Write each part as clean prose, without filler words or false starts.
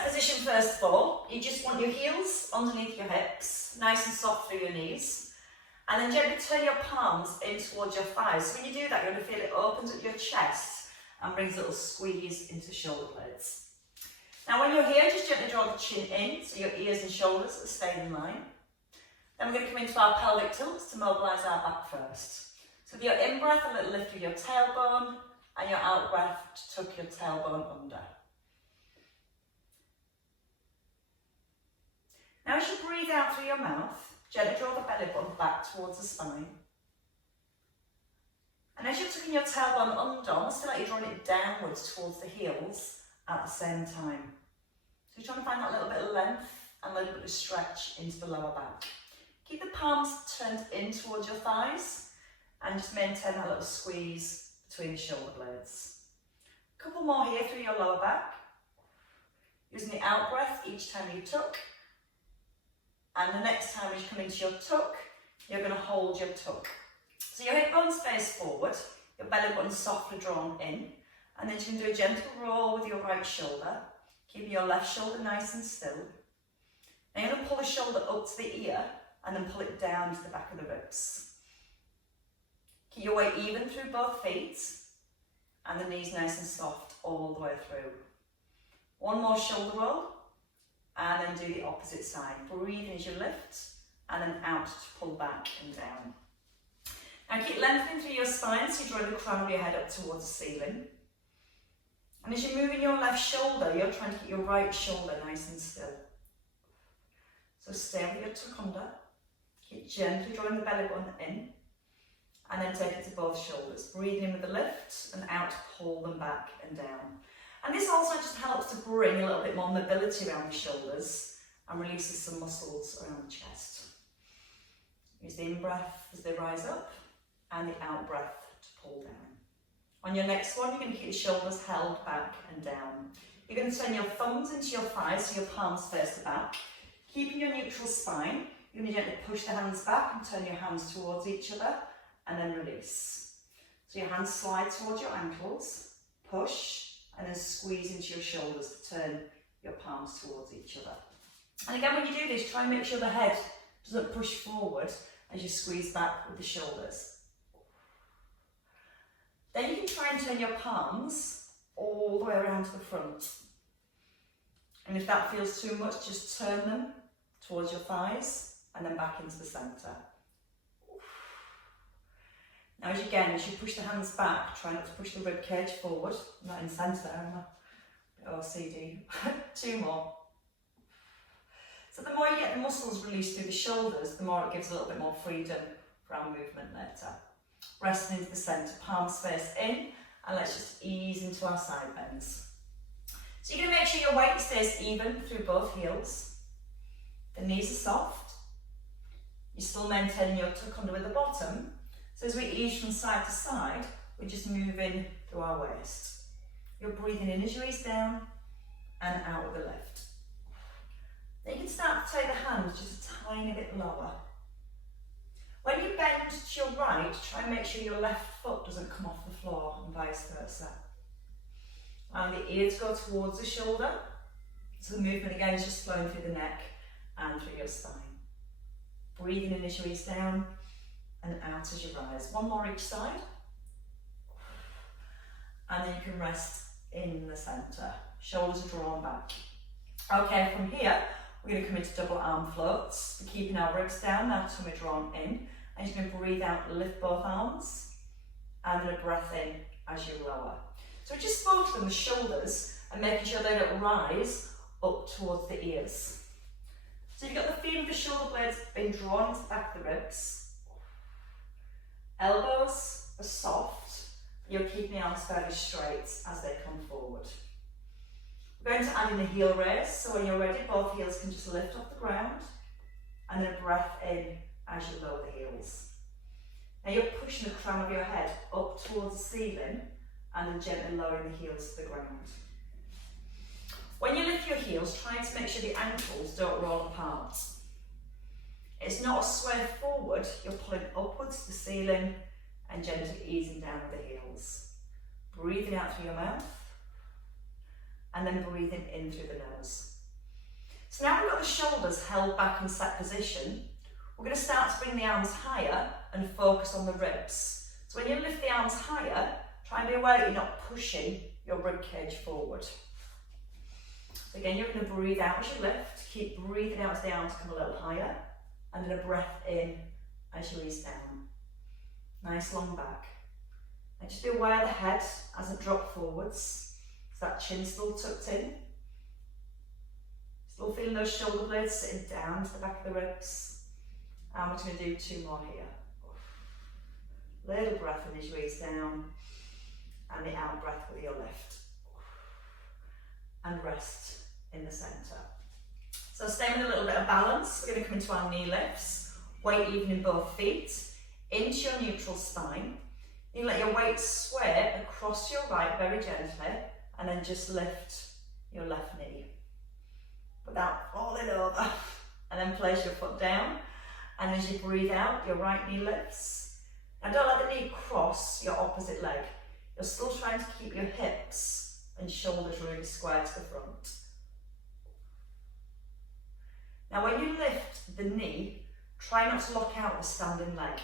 set position first of all. You just want your heels underneath your hips, nice and soft through your knees. And then gently turn your palms in towards your thighs. So when you do that, you're going to feel it opens up your chest and brings a little squeeze into the shoulder blades. Now when you're here, just gently draw the chin in so your ears and shoulders are staying in line. Then we're going to come into our pelvic tilts to mobilise our back first. So with your in-breath, a little lift with your tailbone, and your out-breath to tuck your tailbone under. Now as you breathe out through your mouth, gently draw the belly button back towards the spine. And as you're tucking your tailbone under, almost feel like you're drawing it downwards towards the heels at the same time. So you're trying to find that little bit of length and a little bit of stretch into the lower back. Keep the palms turned in towards your thighs and just maintain that little squeeze between the shoulder blades. A couple more here through your lower back. Using the out breath each time you tuck. And the next time as you come into your tuck, you're going to hold your tuck. So your hip bones face forward, your belly button softly drawn in, and then you can do a gentle roll with your right shoulder, keeping your left shoulder nice and still. Now you're going to pull the shoulder up to the ear, and then pull it down to the back of the ribs. Keep your weight even through both feet, and the knees nice and soft all the way through. One more shoulder roll, and then do the opposite side. Breathe in as you lift, and then out to pull back and down. Now keep lengthening through your spine, so you draw the crown of your head up towards the ceiling. And as you're moving your left shoulder, you're trying to keep your right shoulder nice and still. So stay with your tuck under. Keep gently drawing the belly button in, and then take it to both shoulders. Breathe in with the lift, and out to pull them back and down. And this also just helps to bring a little bit more mobility around the shoulders and releases some muscles around the chest. Use the in-breath as they rise up, and the out-breath to pull down. On your next one, you're going to keep the shoulders held back and down. You're going to turn your thumbs into your thighs, so your palms face the back. Keeping your neutral spine, you're going to gently push the hands back and turn your hands towards each other, and then release. So your hands slide towards your ankles, push, and then squeeze into your shoulders to turn your palms towards each other. And again, when you do this, try and make sure the head doesn't push forward as you squeeze back with the shoulders. Then you can try and turn your palms all the way around to the front. And if that feels too much, just turn them towards your thighs and then back into the centre. Now as you push the hands back, try not to push the rib cage forward. I'm not in centre there, am I? OCD. Two more. So the more you get the muscles released through the shoulders, the more it gives a little bit more freedom for our movement later. Resting into the centre, palms face in, and let's just ease into our side bends. So you're going to make sure your weight stays even through both heels. The knees are soft. You're still maintaining your tuck under with the bottom. So as we ease from side to side, we're just moving through our waist. You're breathing in as you ease down and out with the lift. Then you can start to take the hands just a tiny bit lower. When you bend to your right, try and make sure your left foot doesn't come off the floor and vice versa. And the ears go towards the shoulder. So the movement again is just flowing through the neck and through your spine. Breathing in as you ease down and out as you rise. One more each side. And then you can rest in the centre. Shoulders are drawn back. Okay, from here, we're going to come into double arm floats. We're keeping our ribs down, our tummy drawn in. And you're going to breathe out, lift both arms. And then a breath in as you lower. So we just focus on the shoulders and making sure they don't rise up towards the ears. So you've got the feel of the shoulder blades being drawn into the back of the ribs. Elbows are soft. You're keeping the arms fairly straight as they come forward. We're going to add in a heel raise, so when you're ready, both heels can just lift off the ground, and then breath in as you lower the heels. Now you're pushing the crown of your head up towards the ceiling, and then gently lowering the heels to the ground. When you lift your heels, try to make sure the ankles don't roll apart. It's not a sway forward, you're pulling upwards to the ceiling and gently easing down with the heels. Breathing out through your mouth and then breathing in through the nose. So now we've got the shoulders held back in set position, we're going to start to bring the arms higher and focus on the ribs. So when you lift the arms higher, try and be aware that you're not pushing your rib cage forward. So again, you're going to breathe out as you lift, keep breathing out as the arms come a little higher, and then a breath in as you ease down. Nice long back. And just be aware the head hasn't dropped forwards, so that chin's still tucked in. Still feeling those shoulder blades sitting down to the back of the ribs. And we're going to do 2 more here. Little breath in as you ease down, and the out breath with your lift. And rest in the centre. So staying with a little bit of balance, we're going to come into our knee lifts, weight even in both feet, into your neutral spine. You can let your weight sway across your right very gently, and then just lift your left knee without falling over. And then place your foot down, and as you breathe out, your right knee lifts. And don't let the knee cross your opposite leg. You're still trying to keep your hips and shoulders really square to the front. Now when you lift the knee, try not to lock out the standing leg.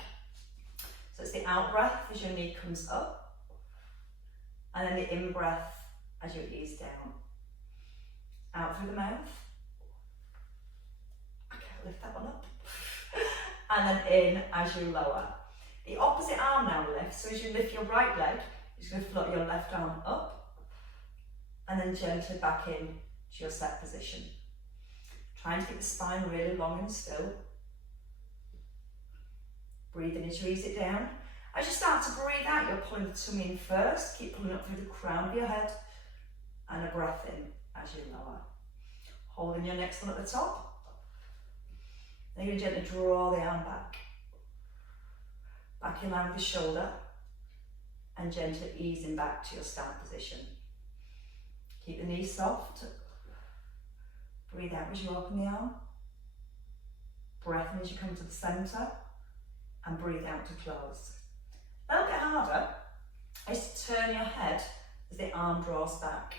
So it's the out breath as your knee comes up, and then the in breath as you ease down. Out through the mouth. Okay, lift that one up. And then in as you lower. The opposite arm now lifts, so as you lift your right leg, you're just going to float your left arm up, and then gently back in to your set position. Trying to keep the spine really long and still. Breathe in as you ease it down. As you start to breathe out, you're pulling the tummy in first. Keep pulling up through the crown of your head. And a breath in as you lower. Holding your next one at the top. Then you're going to gently draw the arm back. Back in line with the shoulder. And gently easing back to your start position. Keep the knees soft. Breathe out as you open the arm. Breath in as you come to the centre. And breathe out to close. A little bit harder is to turn your head as the arm draws back.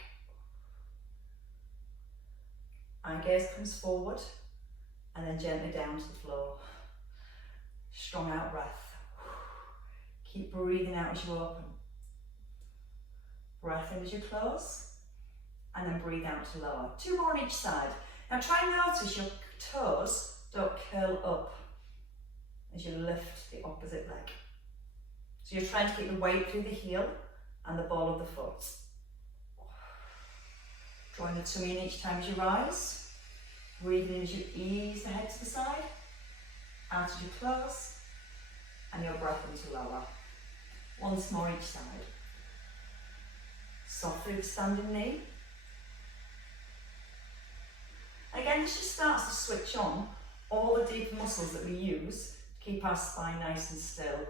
Eye gaze comes forward and then gently down to the floor. Strong out breath. Keep breathing out as you open. Breath in as you close, and then breathe out to lower. 2 more on each side. Now try and notice your toes don't curl up as you lift the opposite leg. So you're trying to keep the weight through the heel and the ball of the foot. Drawing the tummy in each time as you rise. Breathing in as you ease the head to the side. Out as you close. And your breath into lower. Once more each side. Soft through the standing knee. Again, this just starts to switch on all the deep muscles that we use to keep our spine nice and still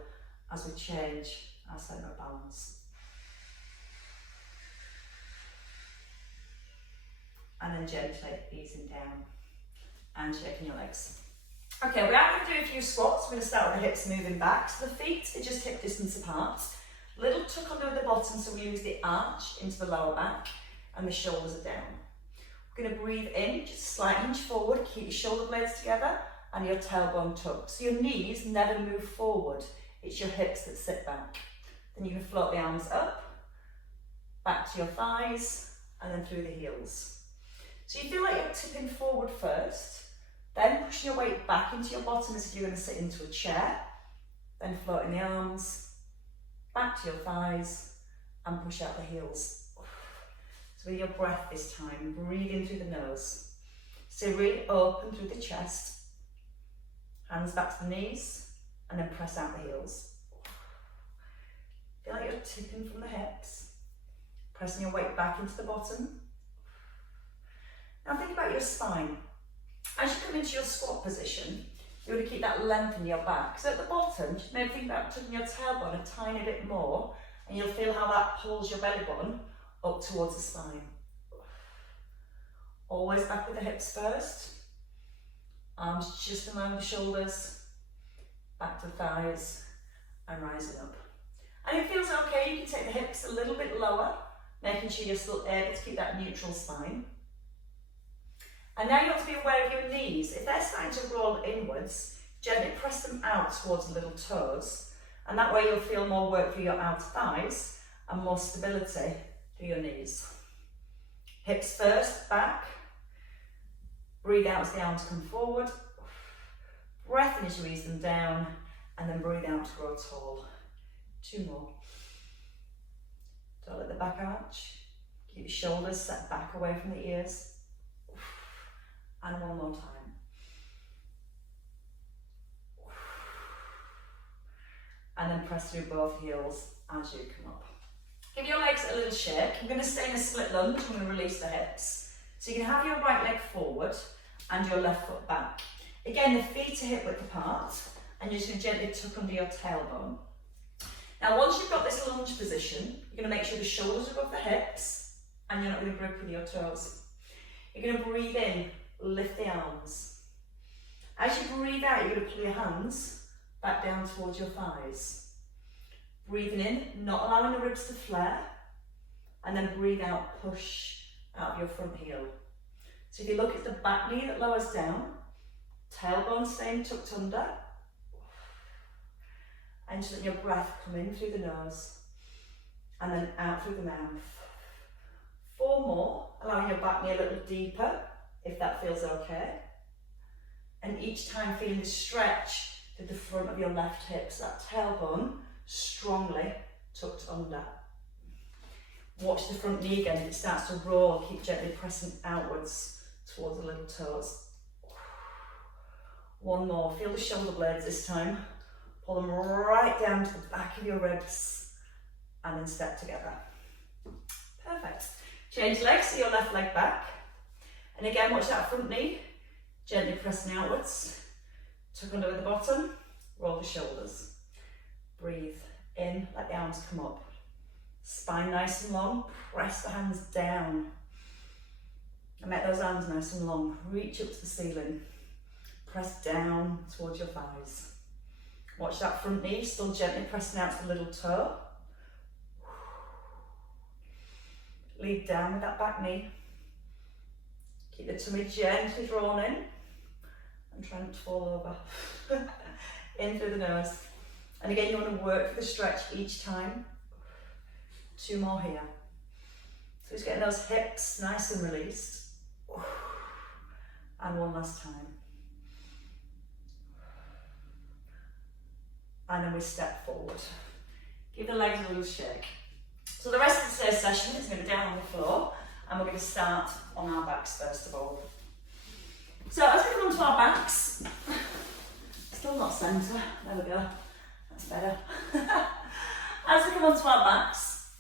as we change our centre of balance. And then gently easing down and shaking your legs. Okay, we are going to do a few squats. We're going to start with the hips moving back. So the feet are just hip distance apart. Little tuck under the bottom, so we use the arch into the lower back and the shoulders are down. We're going to breathe in, just a slight hinge forward, keep your shoulder blades together and your tailbone tucked. So your knees never move forward, it's your hips that sit back. Then you can float the arms up, back to your thighs and then through the heels. So you feel like you're tipping forward first, then pushing your weight back into your bottom as if you're going to sit into a chair, then floating the arms, back to your thighs and push out the heels. So with your breath this time, breathe in through the nose. Stay really open through the chest, hands back to the knees and then press out the heels. Feel like you're tipping from the hips, pressing your weight back into the bottom. Now think about your spine. As you come into your squat position, you want to keep that length in your back. So at the bottom, just maybe think about tucking your tailbone a tiny bit more and you'll feel how that pulls your belly button up towards the spine. Always back with the hips first. Arms just in line with the shoulders. Back to the thighs and rising up. And if it feels okay, you can take the hips a little bit lower, making sure you're still able to keep that neutral spine. And now you want to be aware of your knees. If they're starting to roll inwards, gently press them out towards the little toes, and that way you'll feel more work for your outer thighs and more stability for your knees. Hips first, back. Breathe out as the arms come forward. Breath in as you ease them down, and then breathe out to grow tall. 2 more. Don't let the back arch. Keep your shoulders set back away from the ears. And 1 more time. And then press through both heels as you come up. Give your legs a little shake. I'm going to stay in a split lunge. I'm going to release the hips. So you can have your right leg forward and your left foot back. Again, the feet are hip width apart, and you're just going to gently tuck under your tailbone. Now, once you've got this lunge position, you're going to make sure the shoulders are above the hips, and you're not going to grip with your toes. You're going to breathe in, lift the arms. As you breathe out, you're going to pull your hands back down towards your thighs. Breathing in, not allowing the ribs to flare, and then breathe out, push out of your front heel. So if you look at the back knee that lowers down, tailbone staying tucked under, and just let your breath come in through the nose and then out through the mouth. 4 more, allowing your back knee a little deeper if that feels okay, and each time feeling the stretch through the front of your left hip, so that tailbone strongly tucked under. Watch the front knee again. If it starts to roll, keep gently pressing outwards towards the little toes. 1 more. Feel the shoulder blades this time. Pull them right down to the back of your ribs and then step together. Perfect. Change legs, so your left leg back. And again, watch that front knee. Gently pressing outwards. Tuck under with the bottom. Roll the shoulders. Breathe in, let the arms come up. Spine nice and long, press the hands down. And make those arms nice and long. Reach up to the ceiling. Press down towards your thighs. Watch that front knee, still gently pressing out to the little toe. Lead down with that back knee. Keep the tummy gently drawn in. And try not to fall over. In through the nose. And again, you want to work for the stretch each time. 2 more here. So just getting those hips nice and released. And 1 last time. And then we step forward. Give the legs a little shake. So the rest of today's session is going to be down on the floor, and we're going to start on our backs first of all. So as we come onto our backs, still not centre, there we go, that's better. As we come onto our backs,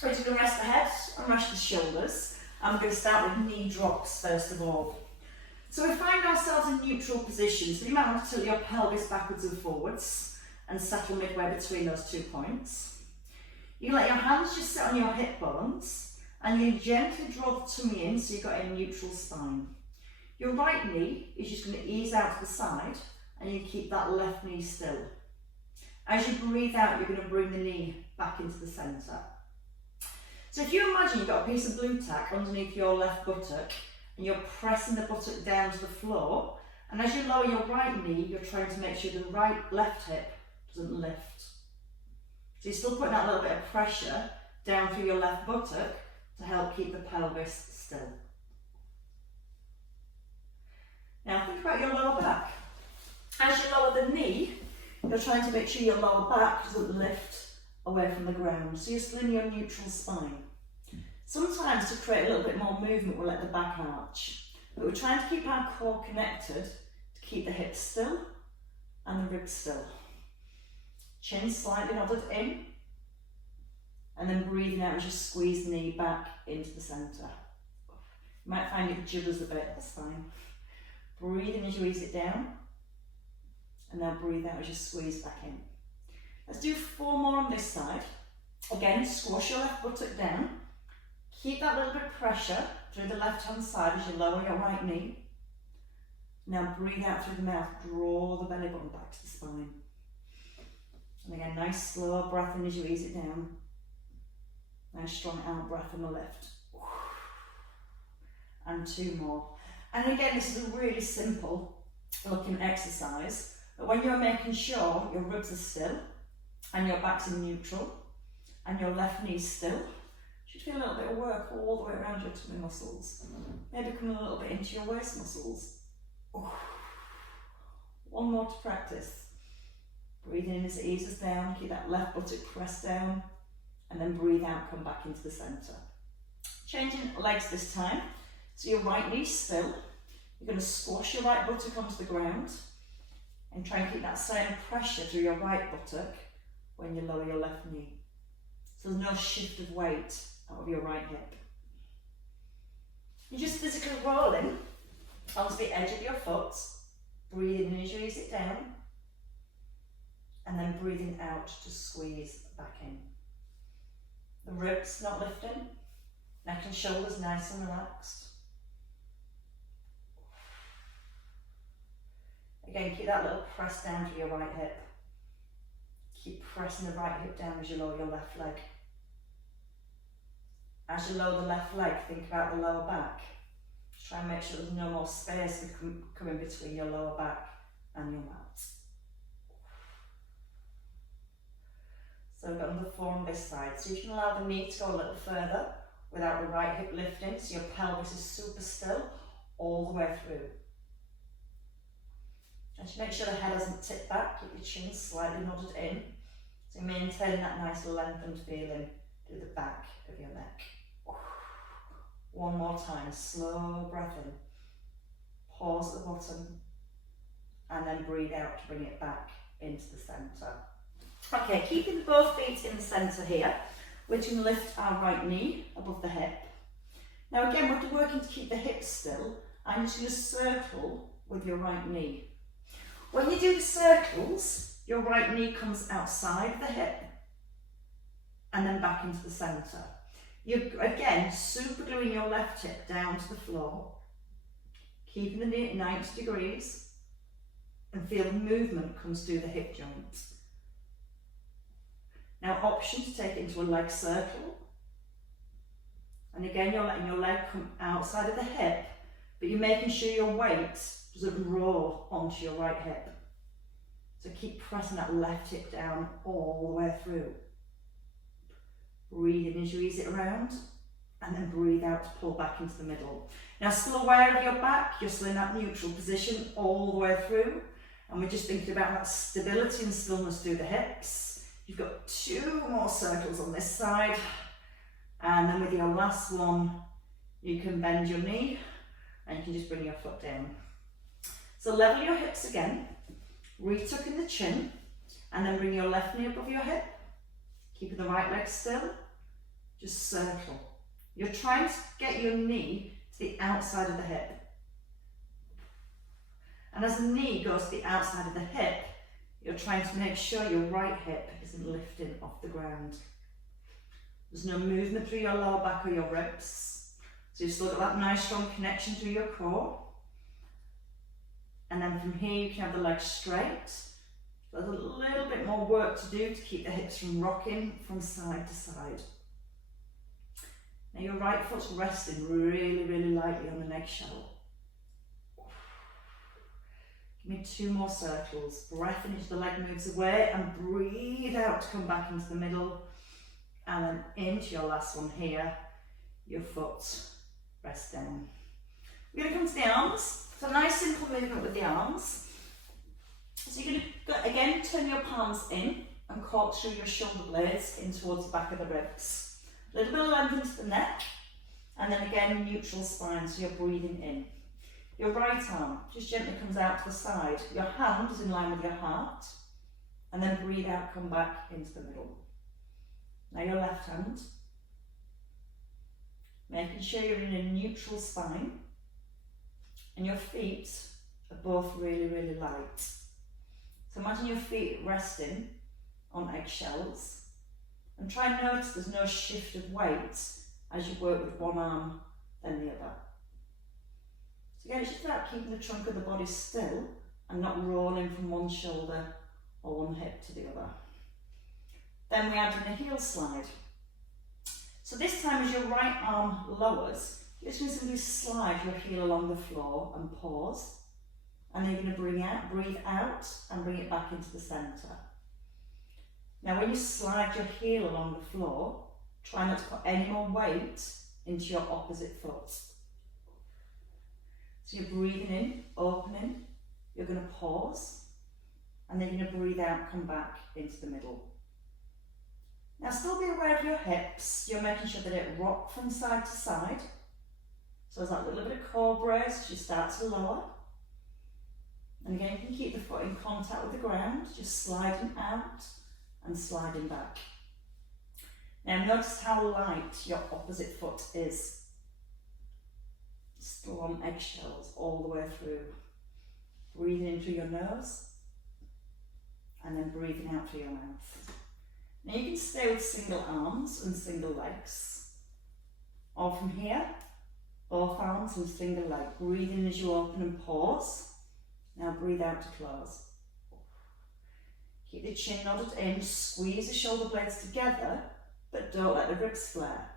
we're just going to rest the head and rest the shoulders, and we're going to start with knee drops first of all. So we find ourselves in neutral positions, so you might want to tilt your pelvis backwards and forwards and settle midway between those 2 points. You can let your hands just sit on your hip bones, and you gently draw the tummy in so you've got a neutral spine. Your right knee is just going to ease out to the side, and you keep that left knee still. As you breathe out, you're going to bring the knee back into the centre. So if you imagine you've got a piece of blue tack underneath your left buttock, and you're pressing the buttock down to the floor, and as you lower your right knee, you're trying to make sure the left hip doesn't lift. So you're still putting that little bit of pressure down through your left buttock to help keep the pelvis still. Now think about your lower back. As you lower the knee, you're trying to make sure your lower back doesn't lift away from the ground. So you're still in your neutral spine. Sometimes to create a little bit more movement, we'll let the back arch. But we're trying to keep our core connected to keep the hips still and the ribs still. Chin slightly nodded in, and then breathing out as you squeeze the knee back into the centre. You might find it jiggles a bit, that's fine. Breathe in as you ease it down, and now breathe out as you squeeze back in. Let's do 4 more on this side. Again, squash your left buttock down. Keep that little bit of pressure through the left hand side as you lower your right knee. Now breathe out through the mouth, draw the belly button back to the spine. And again, nice slow breath in as you ease it down. Nice strong out breath on the lift. And 2 more. And again, this is a really simple looking exercise, but when you're making sure your ribs are still and your back's in neutral and your left knee's still, you should feel a little bit of work all the way around your tummy muscles. Maybe come a little bit into your waist muscles. One more to practice. Breathing in as it eases down, keep that left buttock pressed down, and then breathe out, come back into the centre. Changing legs this time, so your right knee still. You're going to squash your right buttock onto the ground and try and keep that same pressure through your right buttock when you lower your left knee. So there's no shift of weight out of your right hip. You're just physically rolling onto the edge of your foot, breathing in as you ease it down, and then breathing out to squeeze back in. The ribs not lifting, neck and shoulders nice and relaxed. Again, keep that little press down through your right hip. Keep pressing the right hip down as you lower your left leg. As you lower the left leg, think about the lower back. Just try and make sure there's no more space to come in between your lower back and your mat. So we've got another 4 on this side. So you can allow the knee to go a little further without the right hip lifting, so your pelvis is super still all the way through. And to make sure the head doesn't tip back, keep your chin slightly nodded in. So maintain that nice lengthened feeling through the back of your neck. One more time, slow breath in. Pause at the bottom, and then breathe out to bring it back into the centre. Okay, keeping both feet in the centre here, we're going to lift our right knee above the hip. Now again, we're working to keep the hips still. I'm just going to circle with your right knee. When you do the circles, your right knee comes outside the hip and then back into the centre. You're again super gluing your left hip down to the floor, keeping the knee at 90 degrees, and feel the movement comes through the hip joint. Now, option to take it into a leg circle, and again you're letting your leg come outside of the hip, but you're making sure your weight doesn't roll onto your right hip. So keep pressing that left hip down all the way through. Breathe in as you ease it around, and then breathe out to pull back into the middle. Now, still aware of your back, you're still in that neutral position all the way through, and we're just thinking about that stability and stillness through the hips. You've got 2 more circles on this side, and then with your last one, you can bend your knee, and you can just bring your foot down. So level your hips again, retuck in the chin, and then bring your left knee above your hip, keeping the right leg still, just circle. You're trying to get your knee to the outside of the hip. And as the knee goes to the outside of the hip, you're trying to make sure your right hip isn't lifting off the ground. There's no movement through your lower back or your ribs. So you've still got that nice strong connection through your core. And then from here you can have the legs straight. There's a little bit more work to do to keep the hips from rocking from side to side. Now your right foot's resting really, really lightly on an eggshell. Give me 2 more circles. Breath in as the leg moves away, and breathe out to come back into the middle. And then into your last one here, your foot rest down. We're going to come to the arms. So a nice simple movement with the arms. So you're going to, again, turn your palms in and corkscrew your shoulder blades in towards the back of the ribs. A little bit of length into the neck, and then again, neutral spine, so you're breathing in. Your right arm just gently comes out to the side. Your hand is in line with your heart, and then breathe out, come back into the middle. Now your left hand, making sure you're in a neutral spine, and your feet are both really, really light. So imagine your feet resting on eggshells, and try and notice there's no shift of weight as you work with one arm then the other. So again, it's just about keeping the trunk of the body still and not rolling from one shoulder or one hip to the other. Then we add in a heel slide. So this time as your right arm lowers, You're just going to simply slide your heel along the floor and pause. And then you're going to breathe out and bring it back into the centre. Now when you slide your heel along the floor, try not to put any more weight into your opposite foot. So you're breathing in, opening, you're going to pause, and then you're going to breathe out, come back into the middle. Now still be aware of your hips, you're making sure that it rocks from side to side. So there's that little bit of core brace as you start to lower. And again, you can keep the foot in contact with the ground, just sliding out and sliding back. Now notice how light your opposite foot is. Still on eggshells all the way through. Breathing in through your nose and then breathing out through your mouth. Now you can stay with single arms and single legs. Or from here, both arms and single leg. Breathe in as you open and pause. Now breathe out to close. Keep the chin nodded in, squeeze the shoulder blades together, but don't let the ribs flare.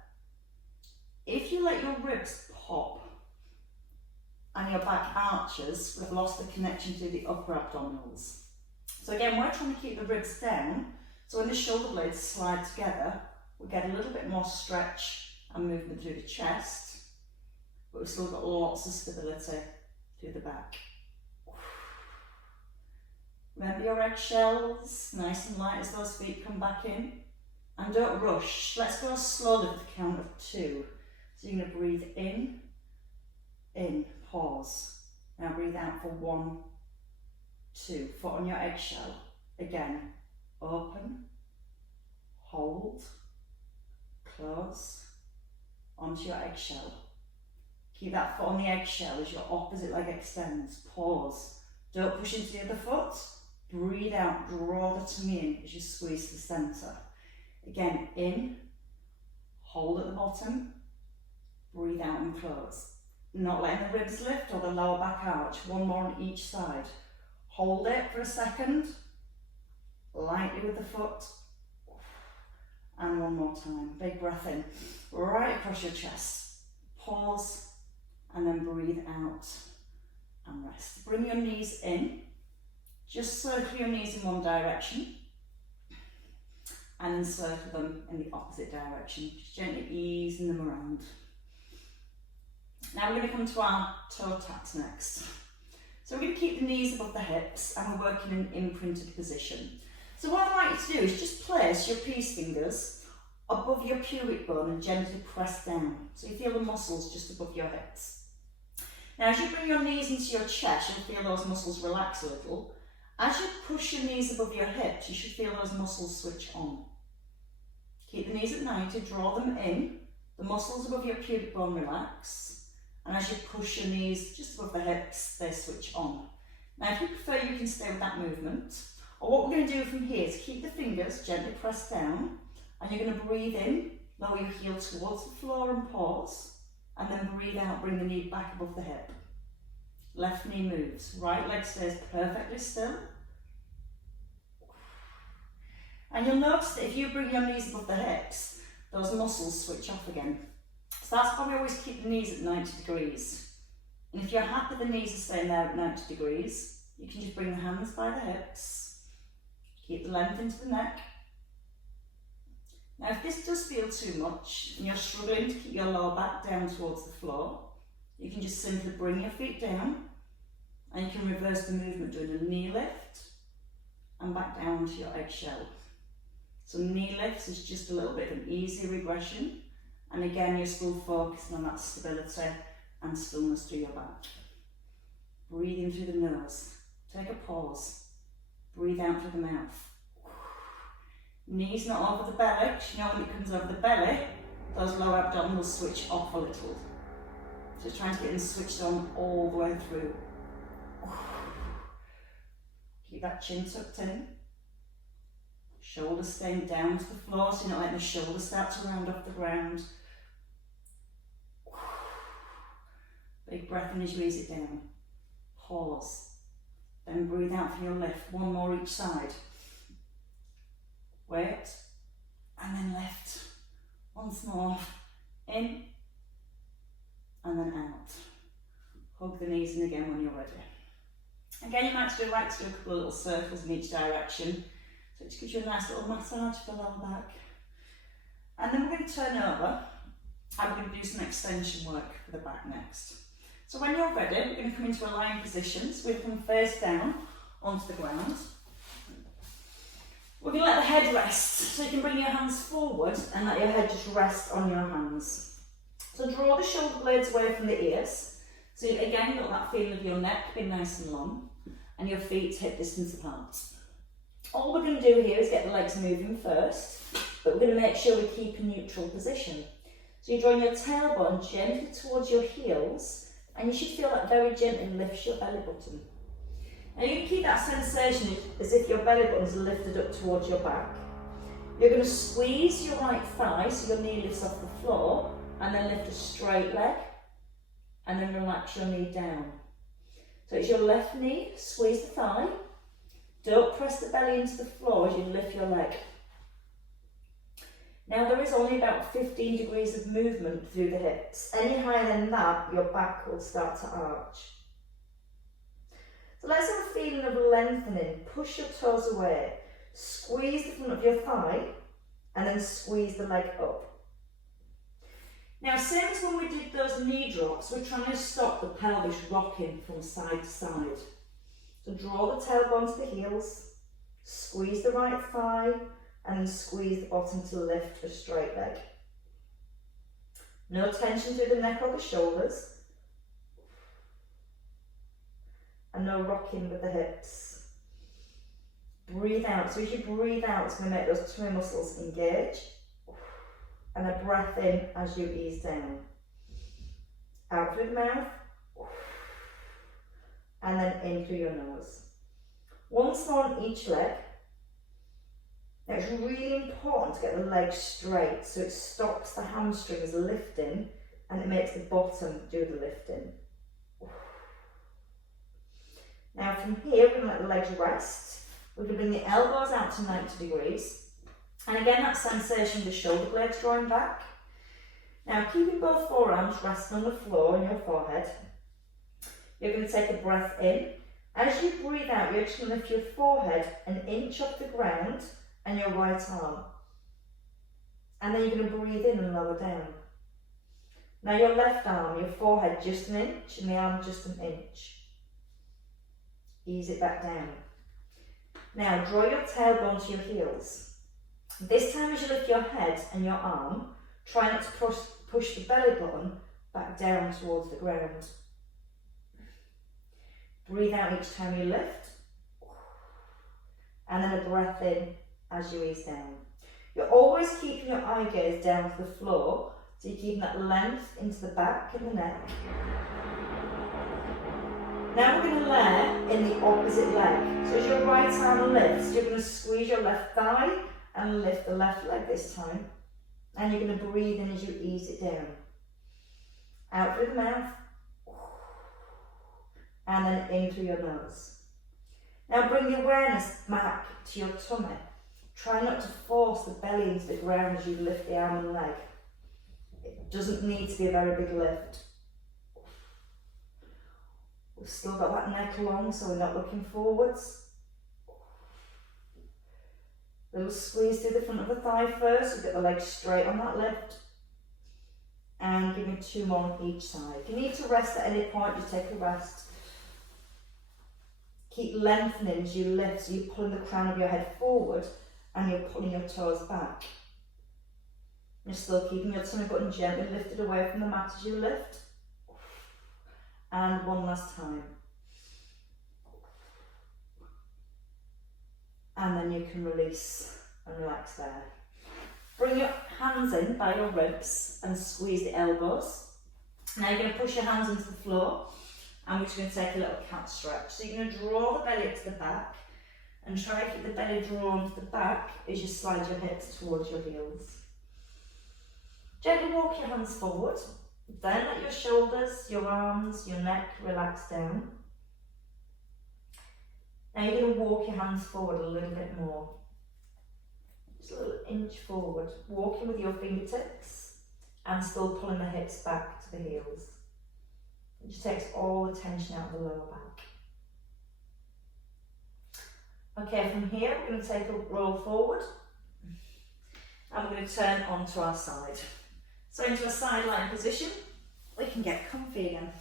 If you let your ribs pop and your back arches, we've lost the connection to the upper abdominals. So again, we're trying to keep the ribs down, so when the shoulder blades slide together, we get a little bit more stretch and movement through the chest, but we've still got lots of stability through the back. Remember your eggshells, nice and light as those feet come back in. And don't rush. Let's go slowly with the count of 2. So you're going to breathe in, pause. Now breathe out for 1, 2. Foot on your eggshell. Again, open, hold, close, onto your eggshell. Keep that foot on the eggshell as your opposite leg extends. Pause. Don't push into the other foot. Breathe out, draw the tummy in as you squeeze to the centre. Again, in, hold at the bottom, breathe out and close. Not letting the ribs lift or the lower back arch, 1 more on each side. Hold it for a second, lightly with the foot, and 1 more time. Big breath in, right across your chest. Pause, and then breathe out and rest. Bring your knees in. Just circle your knees in one direction and then circle them in the opposite direction. Just gently easing them around. Now we're going to come to our toe taps next. So we're going to keep the knees above the hips and we're working in imprinted position. So what I'd like you to do is just place your peace fingers above your pubic bone and gently press down. So you feel the muscles just above your hips. Now as you bring your knees into your chest, you'll feel those muscles relax a little. As you push your knees above your hips, you should feel those muscles switch on. Keep the knees at 90, draw them in, the muscles above your pubic bone relax, and as you push your knees just above the hips, they switch on. Now if you prefer, you can stay with that movement, or what we're going to do from here is keep the fingers gently pressed down, and you're going to breathe in, lower your heel towards the floor and pause, and then breathe out, bring the knee back above the hip. Left knee moves, right leg stays perfectly still. And you'll notice that if you bring your knees above the hips, those muscles switch off again. So that's why we always keep the knees at 90 degrees. And if you're happy the knees are staying there at 90 degrees, you can just bring the hands by the hips, keep the length into the neck. Now if this does feel too much and you're struggling to keep your lower back down towards the floor, you can just simply bring your feet down and you can reverse the movement doing a knee lift and back down to your eggshell. So knee lifts is just a little bit of an easy regression, and again you're still focusing on that stability and stillness through your back. Breathing through the nose, take a pause, breathe out through the mouth. Knees not over the belly, because you know when it comes over the belly, those lower abdominals switch off a little. So trying to get them switched on all the way through. Keep that chin tucked in. Shoulders staying down to the floor, so you're not letting the shoulders start to round off the ground. Big breath in as you ease it down. Pause. Then breathe out for your lift. 1 more each side. Wait. And then lift. Once more. In. and then out. Hug the knees in again when you're ready. Again, you might do a couple of little circles in each direction. So it just gives you a nice little massage for the lower back. And then we're going to turn over and we're going to do some extension work for the back next. So when you're ready, we're going to come into a lying position. So we'll come face down onto the ground. We're going to let the head rest. So you can bring your hands forward and let your head just rest on your hands. So draw the shoulder blades away from the ears. So again, you've got that feeling of your neck being nice and long and your feet hip distance apart. All we're going to do here is get the legs moving first, but we're going to make sure we keep a neutral position. So you're drawing your tailbone gently towards your heels, and you should feel that very gently lifts your belly button. Now you can keep that sensation as if your belly button is lifted up towards your back. You're going to squeeze your right thigh so your knee lifts off the floor, and then lift a straight leg, and then relax your knee down. So it's your left knee, squeeze the thigh. Don't press the belly into the floor as you lift your leg. Now there is only about 15 degrees of movement through the hips. Any higher than that, your back will start to arch. So let's have a feeling of lengthening. Push your toes away. Squeeze the front of your thigh and then squeeze the leg up. Now, same as when we did those knee drops, we're trying to stop the pelvis rocking from side to side. So draw the tailbone to the heels, squeeze the right thigh, and then squeeze the bottom to lift a straight leg. No tension through the neck or the shoulders. And no rocking with the hips. Breathe out. So as you breathe out, it's going to make those tummy muscles engage. And a breath in as you ease down. Out through the mouth. And then in through your nose. Once more on each leg. Now it's really important to get the legs straight so it stops the hamstrings lifting and it makes the bottom do the lifting. Now from here we're going to let the legs rest. We're going to bring the elbows out to 90 degrees. And again, that sensation of the shoulder blades drawing back. Now, keeping both forearms resting on the floor on your forehead, you're going to take a breath in. As you breathe out, you're just going to lift your forehead an inch off the ground and your right arm. And then you're going to breathe in and lower down. Now, your left arm, your forehead just an inch and the arm just an inch. Ease it back down. Now, draw your tailbone to your heels. This time as you lift your head and your arm, try not to push the belly button back down towards the ground. Breathe out each time you lift. And then a breath in as you ease down. You're always keeping your eye gaze down to the floor, so you're keeping that length into the back and the neck. Now we're going to layer in the opposite leg. So as your right arm lifts, you're going to squeeze your left thigh and lift the left leg this time. And you're going to breathe in as you ease it down. Out through the mouth. And then in through your nose. Now bring the awareness back to your tummy. Try not to force the belly into the ground as you lift the arm and leg. It doesn't need to be a very big lift. We've still got that neck long, so we're not looking forwards. Little squeeze through the front of the thigh first, so get the legs straight on that lift. And give me 2 more on each side. If you need to rest at any point, just take a rest. Keep lengthening as you lift, so you're pulling the crown of your head forward and you're pulling your toes back. You're still keeping your tummy button gently lifted away from the mat as you lift. And one last time. And then you can release and relax there. Bring your hands in by your ribs and squeeze the elbows. Now you're going to push your hands into the floor and we're just going to take a little cat stretch. So you're going to draw the belly up to the back and try to keep the belly drawn to the back as you slide your hips towards your heels. Gently walk your hands forward. Then let your shoulders, your arms, your neck relax down. Now you're going to walk your hands forward a little bit more. Just a little inch forward. Walking with your fingertips and still pulling the hips back to the heels. It just takes all the tension out of the lower back. Okay, from here we're going to take a roll forward and we're going to turn onto our side. So into a side lying position, we can get comfy again.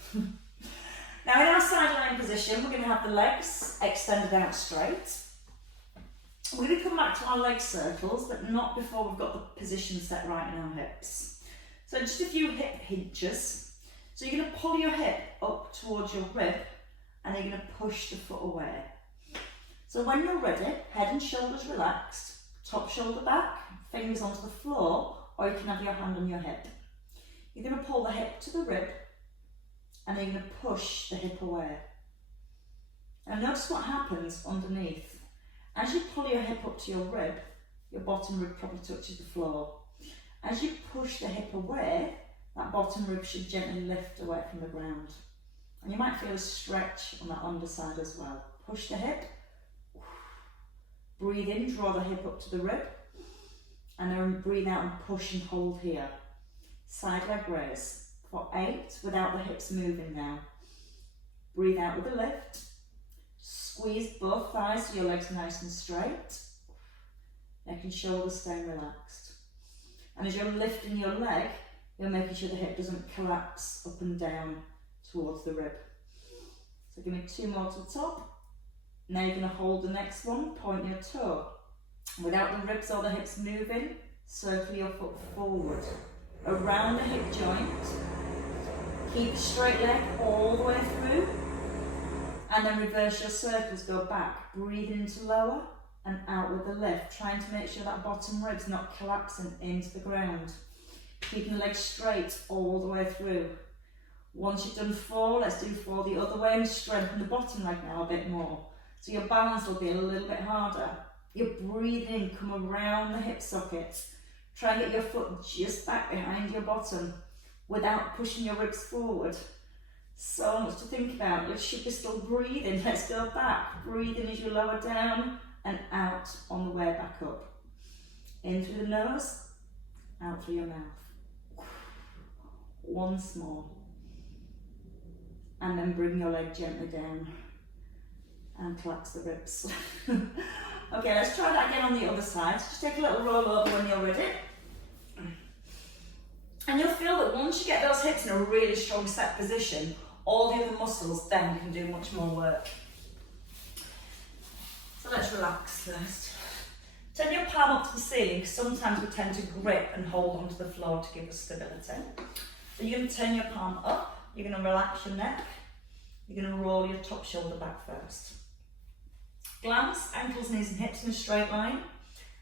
Now in our side lying position, we're going to have the legs extended out straight. We're going to come back to our leg circles, but not before we've got the position set right in our hips. So just a few hip hinges. So you're going to pull your hip up towards your rib and you're going to push the foot away. So when you're ready, head and shoulders relaxed, top shoulder back, fingers onto the floor, or you can have your hand on your hip. You're going to pull the hip to the rib and then you're going to push the hip away. And notice what happens underneath. As you pull your hip up to your rib, your bottom rib probably touches the floor. As you push the hip away, that bottom rib should gently lift away from the ground. And you might feel a stretch on that underside as well. Push the hip, breathe in, draw the hip up to the rib, and then breathe out and push and hold here. Side leg raise for 8 without the hips moving now. Breathe out with a lift. Squeeze both thighs so your legs are nice and straight. Neck and shoulders staying relaxed. And as you're lifting your leg, you're making sure the hip doesn't collapse up and down towards the rib. So give me 2 more to the top. Now you're going to hold the next one, point your toe. Without the ribs or the hips moving, circle your foot forward, around the hip joint. Keep a straight leg all the way through. And then reverse your circles, go back, breathe into lower and out with the lift, trying to make sure that bottom rib's not collapsing into the ground. Keeping the legs straight all the way through. Once you've done 4, let's do 4 the other way and strengthen the bottom leg now a bit more. So your balance will be a little bit harder. You're breathing, come around the hip socket. Try and get your foot just back behind your bottom without pushing your ribs forward. So much to think about. You should be still breathing. Let's go back. Breathe in as you lower down and out on the way back up. In through the nose, out through your mouth. Once more. And then bring your leg gently down and collapse the ribs. Okay, let's try that again on the other side. Just take a little roll over when you're ready. And you'll feel that once you get those hips in a really strong set position, all the other muscles then can do much more work. So let's relax first. Turn your palm up to the ceiling, because sometimes we tend to grip and hold onto the floor to give us stability. So you're going to turn your palm up, you're going to relax your neck, you're going to roll your top shoulder back first. Glance, ankles, knees and hips in a straight line.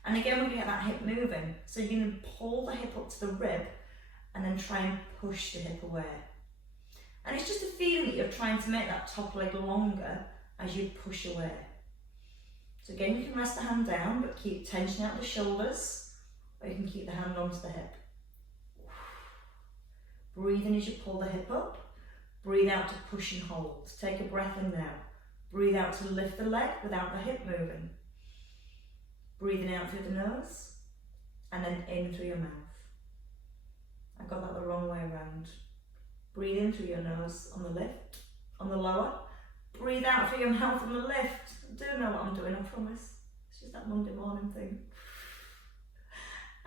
And again, we're going to get that hip moving. So you're going to pull the hip up to the rib and then try and push the hip away. And it's just a feeling that you're trying to make that top leg longer as you push away. So again, you can rest the hand down, but keep tension out the shoulders, or you can keep the hand onto the hip. Breathe in as you pull the hip up. Breathe out to push and hold. Take a breath in now. Breathe out to lift the leg without the hip moving. Breathing out through the nose, and then in through your mouth. I got that the wrong way around. Breathe in through your nose on the lift, on the lower. Breathe out through your mouth on the lift. I do know what I'm doing, I promise. It's just that Monday morning thing.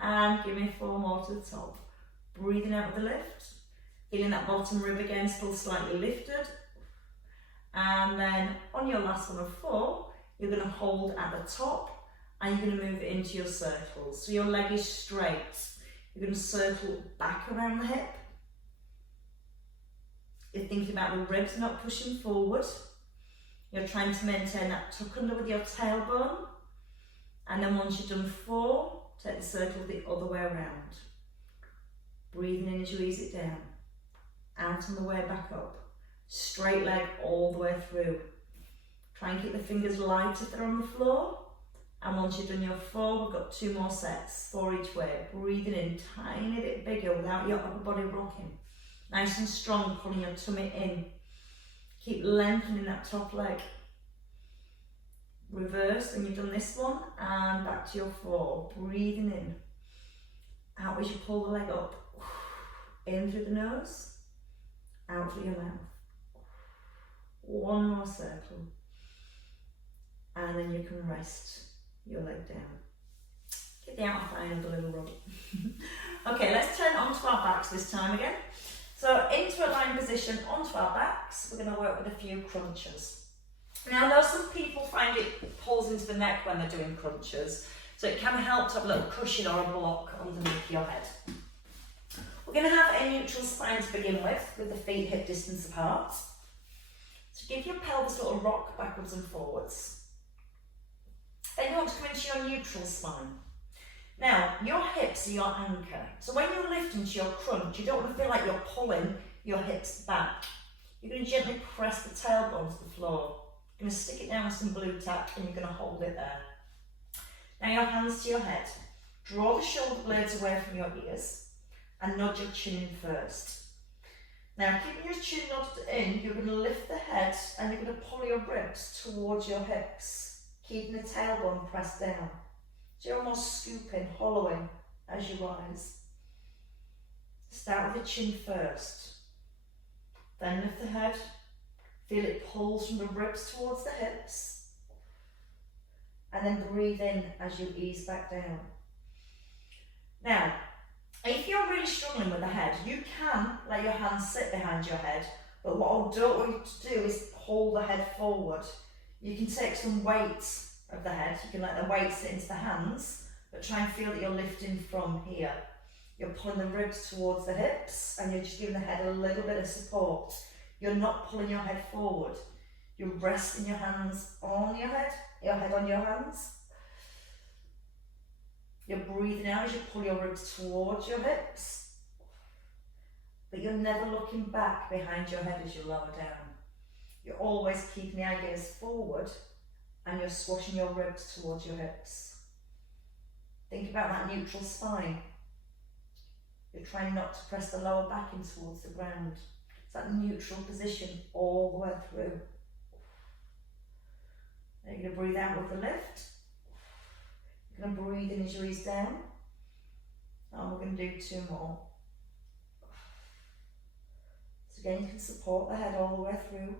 And give me 4 more to the top. Breathing out with the lift. Feeling that bottom rib again, still slightly lifted. And then on your last one of 4, you're going to hold at the top and you're going to move it into your circles. So your leg is straight. You're going to circle back around the hip. You're thinking about the ribs not pushing forward. You're trying to maintain that tuck under with your tailbone. And then once you've done 4, take the circle the other way around. Breathing in as you ease it down. Out on the way back up. Straight leg all the way through. Try and keep the fingers light if they're on the floor. And once you've done your 4, we've got 2 more sets, 4 each way. Breathing in tiny bit bigger without your upper body rocking. Nice and strong, pulling your tummy in. Keep lengthening that top leg. Reverse when you've done this one and back to your 4. Breathing in. Out as you pull the leg up. In through the nose, out through your mouth. One more circle. And then you can rest your leg down. Give the outer thigh another little rub. Okay, let's turn onto our backs this time again. So into a lying position, onto our backs, we're going to work with a few crunches. Now, I know some people find it pulls into the neck when they're doing crunches, so it can help to have a little cushion or a block underneath your head. We're going to have a neutral spine to begin with the feet hip distance apart. So give your pelvis a little rock backwards and forwards. Then you want to come into your neutral spine. Now, your hips are your anchor. So when you lift into your crunch, you don't want to feel like you're pulling your hips back. You're going to gently press the tailbone to the floor. You're going to stick it down with some glue tack and you're going to hold it there. Now your hands to your head. Draw the shoulder blades away from your ears and nod your chin in first. Now keeping your chin nodded in, you're going to lift the head and you're going to pull your ribs towards your hips, keeping the tailbone pressed down. So you're almost scooping, hollowing as you rise. Start with the chin first. Then lift the head. Feel it pulls from the ribs towards the hips. And then breathe in as you ease back down. Now, if you're really struggling with the head, you can let your hands sit behind your head, but what I don't want you to do is hold the head forward. You can take some weight of the head, you can let the weight sit into the hands, but try and feel that you're lifting from here. You're pulling the ribs towards the hips and you're just giving the head a little bit of support. You're not pulling your head forward. You're resting your hands on your head on your hands. You're breathing out as you pull your ribs towards your hips, but you're never looking back behind your head as you lower down. You're always keeping the eye gaze forward and you're squashing your ribs towards your hips. Think about that neutral spine. You're trying not to press the lower back in towards the ground. It's that neutral position all the way through. Now you're going to breathe out with the lift. You're going to breathe in as you ease down. And we're going to do 2 more. So again, you can support the head all the way through.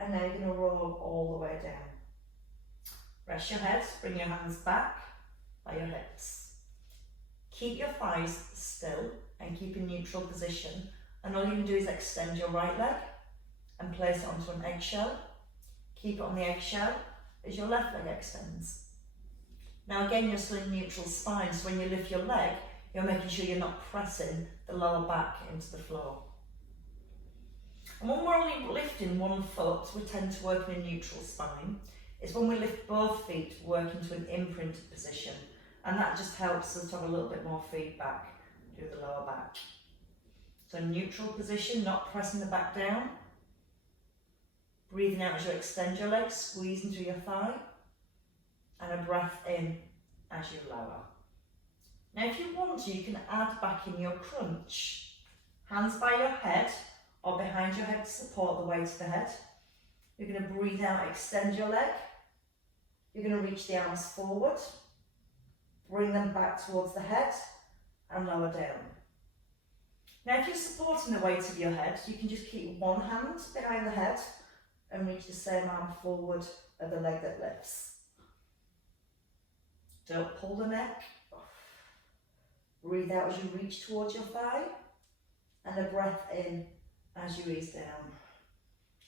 And now you're going to roll all the way down. Rest your head, bring your hands back by your hips. Keep your thighs still and keep in neutral position. And all you can do is extend your right leg and place it onto an eggshell. Keep it on the eggshell as your left leg extends. Now again, you're still in neutral spine, so when you lift your leg, you're making sure you're not pressing the lower back into the floor. And when we're only lifting one foot, we tend to work in a neutral spine. It's when we lift both feet, work into an imprinted position. And that just helps us to have a little bit more feedback through the lower back. So neutral position, not pressing the back down. Breathing out as you extend your legs, squeezing through your thigh. And a breath in as you lower. Now if you want to, you can add back in your crunch. Hands by your head or behind your head to support the weight of the head. You're going to breathe out, extend your leg. You're going to reach the arms forward. Bring them back towards the head and lower down. Now if you're supporting the weight of your head, you can just keep one hand behind the head and reach the same arm forward of the leg that lifts. Don't pull the neck. Breathe out as you reach towards your thigh and a breath in as you ease down.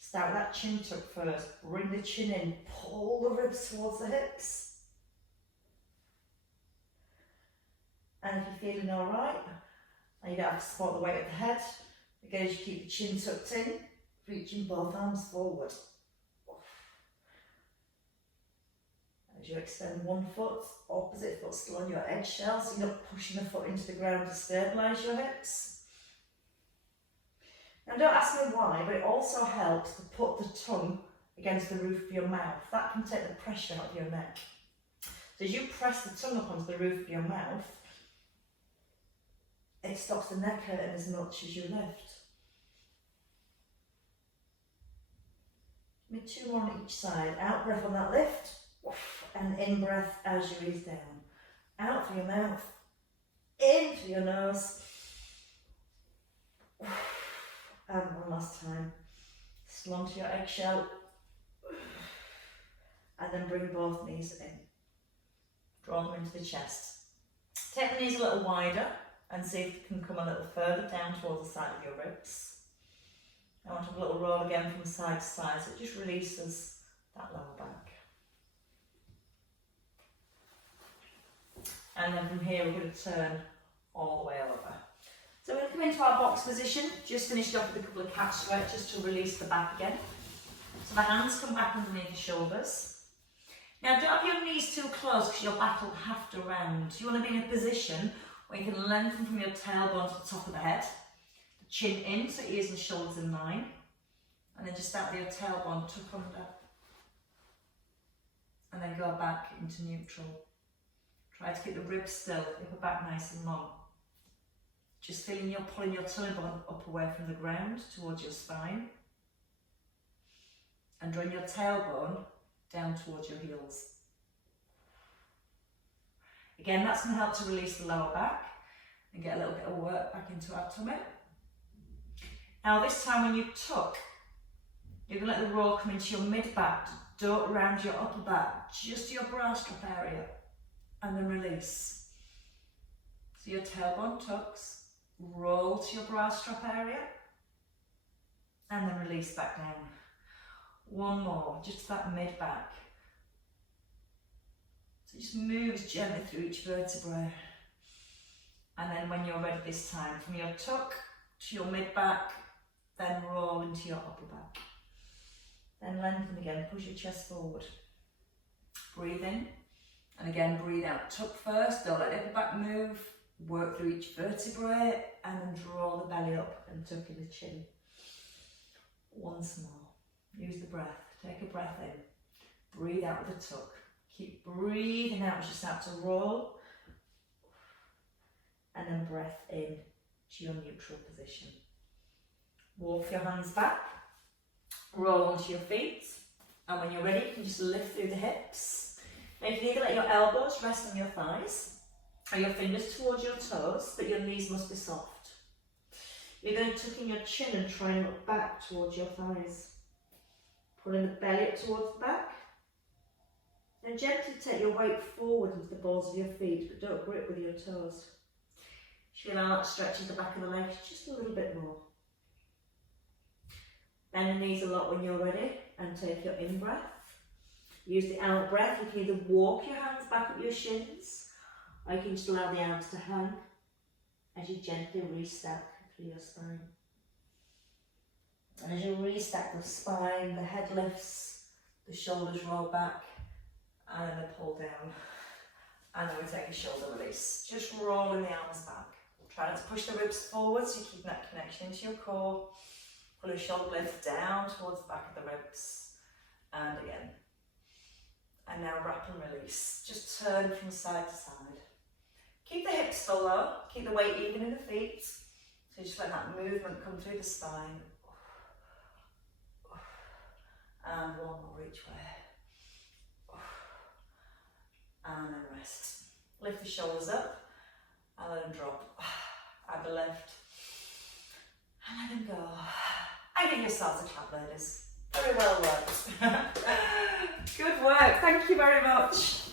Start with that chin tuck first. Bring the chin in, pull the ribs towards the hips. And if you're feeling all right, and you don't have to support the weight of the head, again, as you keep the chin tucked in, reaching both arms forward. As you extend one foot, opposite foot still on your eggshell, so you're not pushing the foot into the ground to stabilise your hips. Now don't ask me why, but it also helps to put the tongue against the roof of your mouth. That can take the pressure out of your neck. So as you press the tongue up onto the roof of your mouth, it stops the neck hurting as much as you lift. Give me 2 more on each side. Out breath on that lift, and in breath as you ease down. Out through your mouth, in through your nose, and one last time. Still onto your eggshell. And then bring both knees in. Draw them into the chest. Take the knees a little wider and see if you can come a little further down towards the side of your ribs. I want to have a little roll again from side to side, so it just releases that lower back. And then from here we're going to turn all the way over. So we're going to come into our box position, just finished off with a couple of calf stretches to release the back again. So the hands come back underneath the shoulders. Now don't have your knees too close because your back will have to round. You want to be in a position where you can lengthen from your tailbone to the top of the head, the chin in, so ears and shoulders in line, and then just start with your tailbone, tuck under, and then go back into neutral. Try to keep the ribs still, upper back nice and long. Just feeling you're pulling your tummy bone up away from the ground towards your spine, and drawing your tailbone down towards your heels. Again, that's going to help to release the lower back and get a little bit of work back into our tummy. Now this time when you tuck, you're going to let the roll come into your mid-back. Don't round your upper back, just your bra strap area, and then release. So your tailbone tucks, roll to your bra strap area, and then release back down. One more, just that mid-back. So just moves gently through each vertebrae. And then when you're ready this time, from your tuck to your mid-back, then roll into your upper back. Then lengthen again, push your chest forward. Breathe in, and again breathe out. Tuck first, don't let the upper back move. Work through each vertebrae, and then draw the belly up and tuck in the chin. Once more. Use the breath. Take a breath in. Breathe out with a tuck. Keep breathing out as you start to roll. And then breath in to your neutral position. Walk your hands back. Roll onto your feet. And when you're ready, you can just lift through the hips. Now you can either let your elbows rest on your thighs or your fingers towards your toes, but your knees must be soft. You're going to tuck in your chin and try and look back towards your thighs. Pulling the belly up towards the back. Then gently take your weight forward into the balls of your feet, but don't grip with your toes. Just allow that stretch in the back of the legs just a little bit more. Bend the knees a lot when you're ready and take your in-breath. Use the out breath. You can either walk your hands back up your shins, or you can just allow the arms to hang as you gently restack through your spine. And as you restack the spine, the head lifts, the shoulders roll back, and then they pull down. And then we take a shoulder release. Just rolling the arms back. Try not to push the ribs forward, so you keep that connection into your core. Pull your shoulder blades down towards the back of the ribs. And again. And now wrap and release. Just turn from side to side. Keep the hips still low. Keep the weight even in the feet. So just let that movement come through the spine. And one more each way. And then rest. Lift the shoulders up and let them drop. And the lift. And let them go. And give yourselves a clap, ladies. Very well worked. Good work. Thank you very much.